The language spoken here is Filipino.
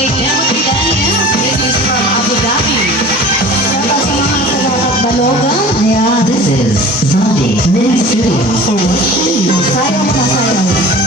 kay Timothy Daniel. This is from Abu Dhabi. Tapos sa mga taga-Balogan, ayan. This is Zombie Mini Studio. Sayaw mo na, sayaw.